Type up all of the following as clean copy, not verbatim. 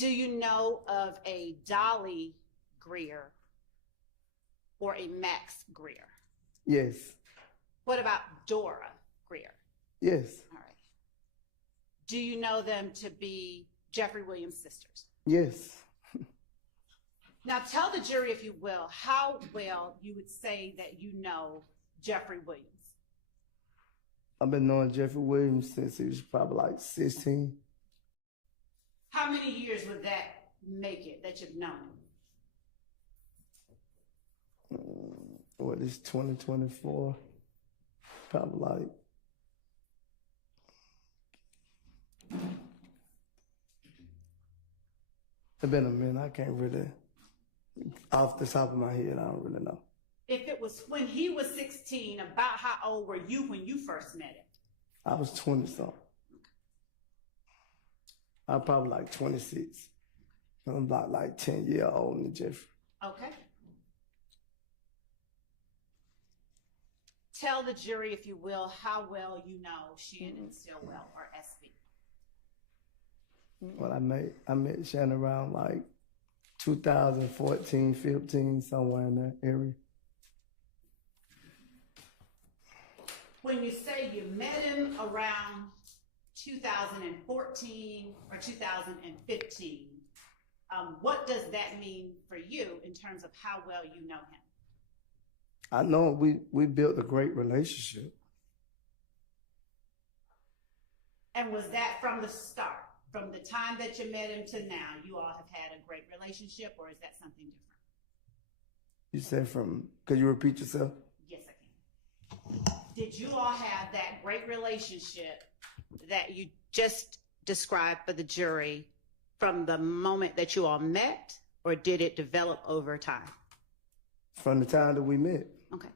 Do you know of a Dolly Greer or a Max Greer? Yes. What about Dora Greer? Yes. All right. Do you know them to be Jeffrey Williams' sisters? Yes. Now tell the jury, if you will, how well you would say that you know Jeffrey Williams. I've been knowing Jeffrey Williams since he was probably like 16. How many years would that make it that you've known him? What is 2024? Probably like it's been a minute. I can't really, off the top of my head, I don't really know. If it was when he was 16, about how old were you when you first met him? I was 20 something. I was probably like 26. I'm about like 10 years older than Jeffrey. Okay. Tell the jury, if you will, how well you know Shannon Stillwell or SB. Well, I met Shannon around like 2014, 15, somewhere in that area. When you say you met him around 2014 or 2015, what does that mean for you in terms of how well you know him? I know we built a great relationship. And was that from the start? From the time that you met him to now, you all have had a great relationship, or is that something different? You said could you repeat yourself? Yes, I can. Did you all have that great relationship that you just described for the jury from the moment that you all met, or did it develop over time? From the time that we met. Okay.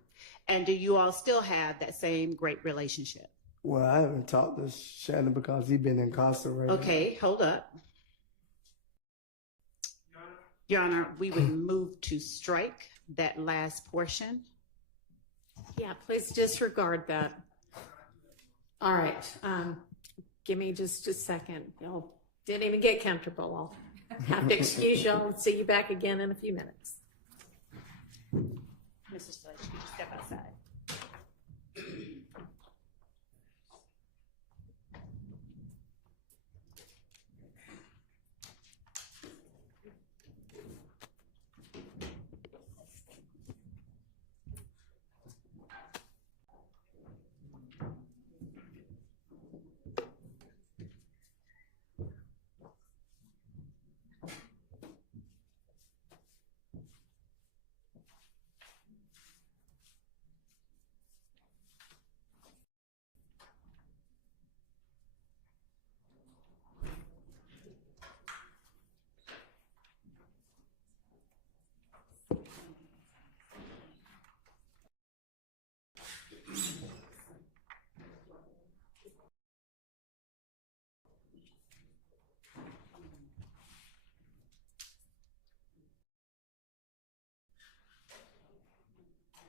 And do you all still have that same great relationship? Well, I haven't talked to Shannon because he's been incarcerated. Okay, hold up. Your Honor, we would move to strike that last portion. Yeah, please disregard that. All right, give me just a second. Y'all didn't even get comfortable. I'll have to excuse y'all and see you back again in a few minutes. Mr. Sledge, could you step outside?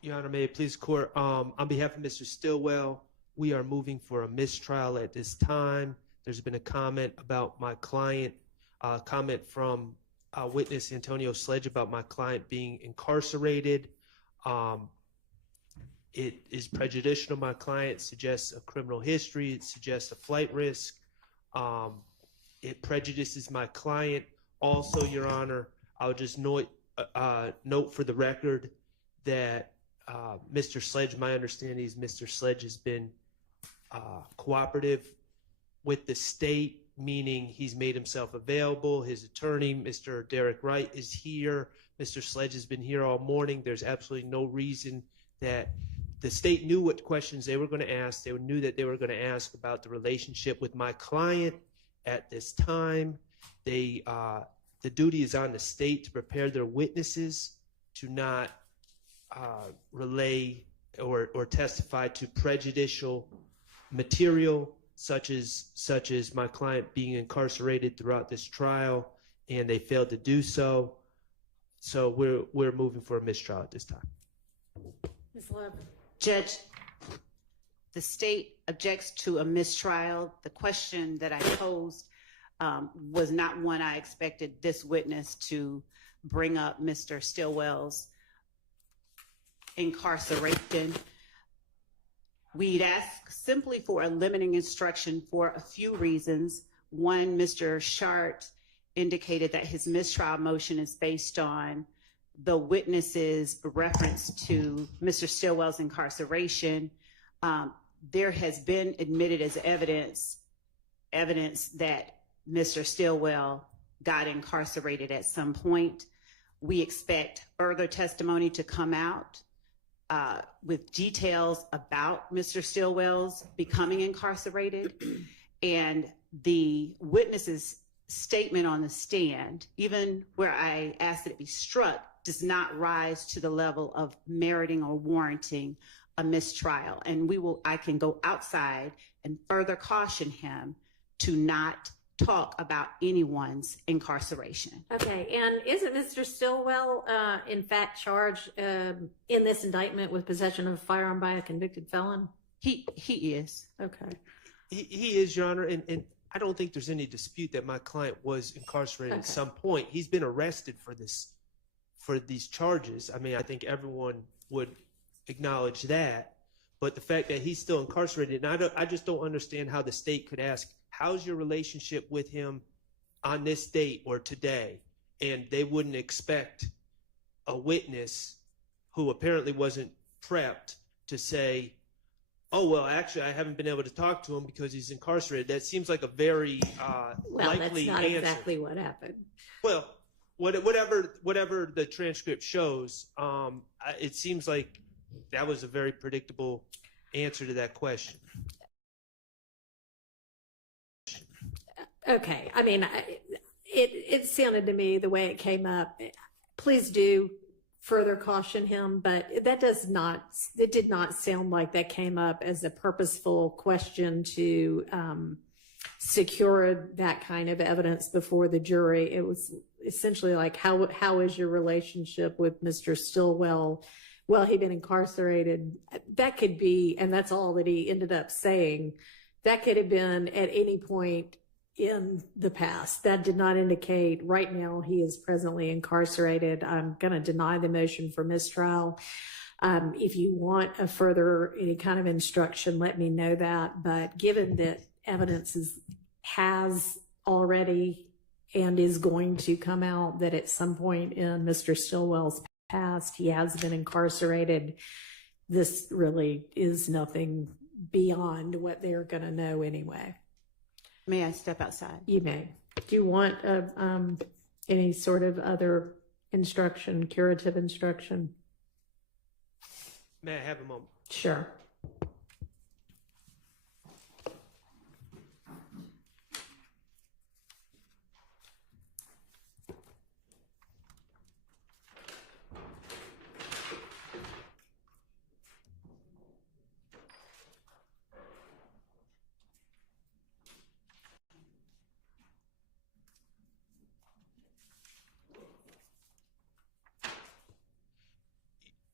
Your Honor, may it please the court, on behalf of Mr. Stillwell, we are moving for a mistrial at this time. There's been a comment about my client, comment from witness Antonio Sledge about my client being incarcerated. It is prejudicial to my client, suggests a criminal history, it suggests a flight risk. It prejudices my client. Also, Your Honor, I would just note for the record that Mr. Sledge, my understanding is Mr. Sledge has been cooperative with the state, meaning he's made himself available. His attorney, Mr. Derek Wright, is here. Mr. Sledge has been here all morning. There's absolutely no reason that the state knew what questions they were going to ask. They knew that they were going to ask about the relationship with my client at this time. The duty is on the state to prepare their witnesses to not relay or testify to prejudicial material such as my client being incarcerated throughout this trial, and they failed to do so. So we're moving for a mistrial at this time. Ms. Love. Judge, the state objects to a mistrial. The question that I posed was not one I expected this witness to bring up Mr. Stillwell's incarceration. We'd ask simply for a limiting instruction for a few reasons. One, Mr. Shart indicated that his mistrial motion is based on the witness's reference to Mr. Stillwell's incarceration. There has been admitted as evidence that Mr. Stillwell got incarcerated at some point. We expect further testimony to come out with details about Mr. Stillwell's becoming incarcerated, and the witness's statement on the stand, even where I asked that it be struck, does not rise to the level of meriting or warranting a mistrial. And I can go outside and further caution him to not talk about anyone's incarceration. Okay, and isn't Mr. Stillwell, in fact, charged in this indictment with possession of a firearm by a convicted felon? He is. Okay. He is, Your Honor, and I don't think there's any dispute that my client was incarcerated at some point. He's been arrested for these charges. I mean, I think everyone would acknowledge that. But the fact that he's still incarcerated, and I just don't understand how the state could ask, how's your relationship with him on this date or today? And they wouldn't expect a witness who apparently wasn't prepped to say, oh, well, actually, I haven't been able to talk to him because he's incarcerated. That seems like a very likely that's not answer. Exactly what happened. Well, whatever the transcript shows, it seems like that was a very predictable answer to that question. Okay, I mean, it sounded to me the way it came up. Please do further caution him, but it did not sound like that came up as a purposeful question to secure that kind of evidence before the jury. It was essentially like, how is your relationship with Mr. Stillwell? Well, he'd been incarcerated. That could be, and that's all that he ended up saying. That could have been at any point in the past. That did not indicate right now he is presently incarcerated. I'm going to deny the motion for mistrial. If you want any kind of instruction, let me know that. But given that evidence has already and is going to come out that at some point in Mr. Stillwell's past, he has been incarcerated, this really is nothing beyond what they're going to know anyway. May I step outside? You may. Do you want any sort of other instruction, curative instruction? May I have a moment? Sure.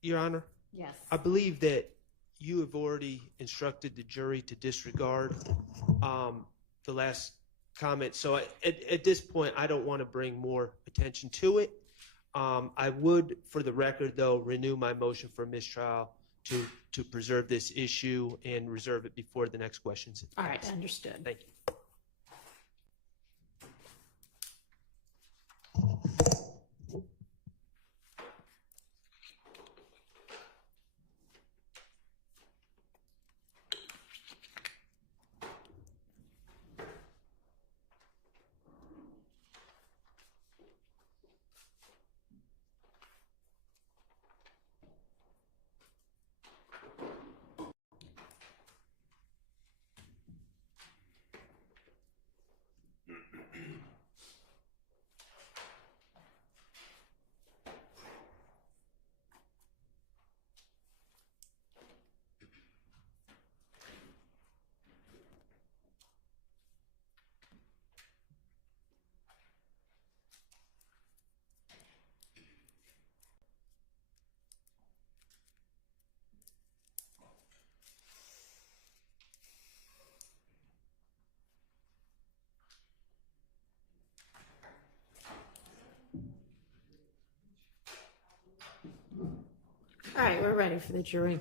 Your Honor, Yes. I believe that you have already instructed the jury to disregard the last comment. So at this point, I don't want to bring more attention to it. I would, for the record, though, renew my motion for mistrial to preserve this issue and reserve it before the next questions. All right, understood. Thank you. All right, we're ready for the jury.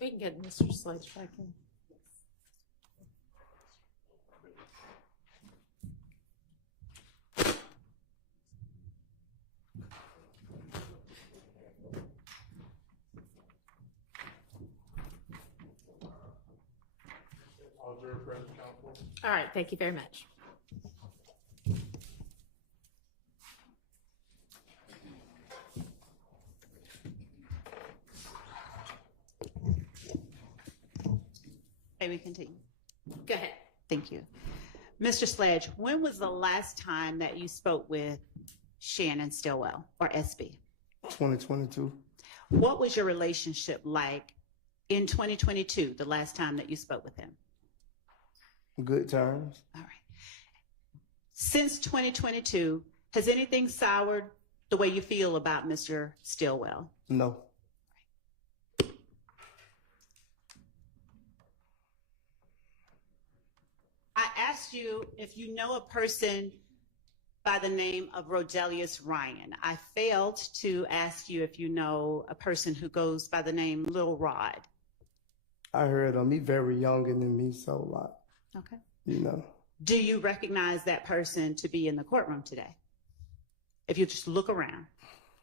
We can get Mr. Sledge back in. All right, thank you very much. May we continue? Go ahead. Thank you. Mr. Sledge, when was the last time that you spoke with Shannon Stillwell, or SB? 2022. What was your relationship like in 2022, the last time that you spoke with him? Good terms. All right. Since 2022, has anything soured the way you feel about Mr. Stillwell? No. I asked you if you know a person by the name of Rodelius Ryan. I failed to ask you if you know a person who goes by the name Lil Rod. I heard him. He very younger than me, so Okay. you know. Do you recognize that person to be in the courtroom today? If you just look around.